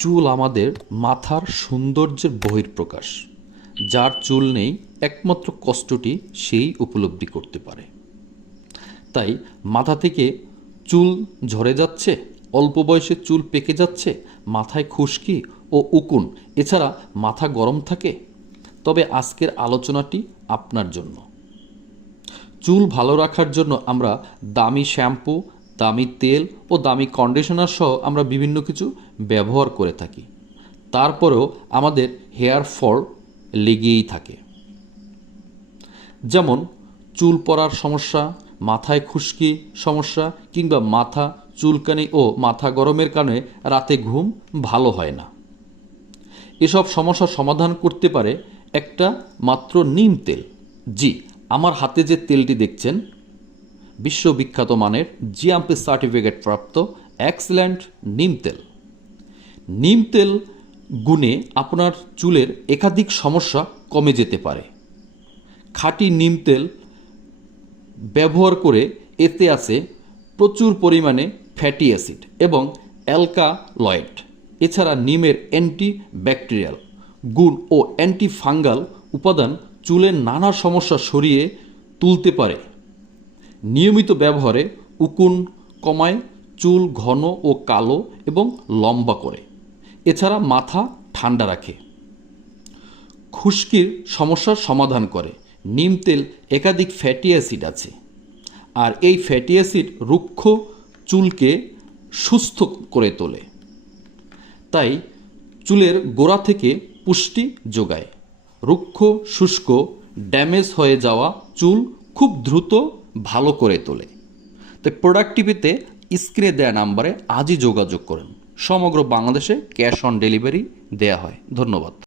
চুল আমাদের মাথার সৌন্দর্যের বহিঃপ্রকাশ। যার চুল নেই একমাত্র কষ্টটি সেই উপলব্ধি করতে পারে। তাই মাথা থেকে চুল ঝরে যাচ্ছে, অল্প বয়সে চুল পেকে যাচ্ছে, মাথায় খুশকি ও উকুন, এছাড়া মাথা গরম থাকে, তবে আজকের আলোচনাটি আপনার জন্য। চুল ভালো রাখার জন্য আমরা দামি শ্যাম্পু, দামি তেল ও দামি কন্ডিশনার সহ আমরা বিভিন্ন কিছু ব্যবহার করে থাকি। তারপরেও আমাদের হেয়ার ফল লেগেই থাকে। যেমন চুল পড়ার সমস্যা, মাথায় খুশকি সমস্যা, কিংবা মাথা চুলকানি ও মাথা গরমের কারণে রাতে ঘুম ভালো হয় না। এসব সমস্যার সমাধান করতে পারে একটা মাত্র নিম তেল। জি, আমার হাতে যে তেলটি দেখছেন বিশ্ববিখ্যাত মানের জিএমপি সার্টিফিকেট প্রাপ্ত এক্সেলেন্ট নিম তেল। নিম তেল গুণে আপনার চুলের একাধিক সমস্যা কমে যেতে পারে। খাঁটি নিম তেল ব্যবহার করে এতে আছে প্রচুর পরিমাণে ফ্যাটি অ্যাসিড এবং অ্যালকালয়েড। এছাড়া নিমের অ্যান্টিব্যাকটেরিয়াল গুণ ও অ্যান্টিফাঙ্গাল উপাদান চুলের নানা সমস্যা সরিয়ে তুলতে পারে। নিয়মিত ব্যবহারে উকুন কমায়, চুল ঘন ও কালো এবং লম্বা করে। এছাড়া মাথা ঠান্ডা রাখে, খুশকির সমস্যার সমাধান করে। নিম তেল একাধিক ফ্যাটি অ্যাসিড আছে, আর এই ফ্যাটি অ্যাসিড রুক্ষ চুলকে সুস্থ করে তোলে। তাই চুলের গোড়া থেকে পুষ্টি যোগায়। রুক্ষ, শুষ্ক, ড্যামেজ হয়ে যাওয়া চুল খুব দ্রুত ভালো করে তোলে। তাই প্রোডাক্টটি পেতে স্ক্রিনে দেওয়া নাম্বারে আজই যোগাযোগ করুন। সমগ্র বাংলাদেশে ক্যাশ অন ডেলিভারি দেয়া হয়। ধন্যবাদ।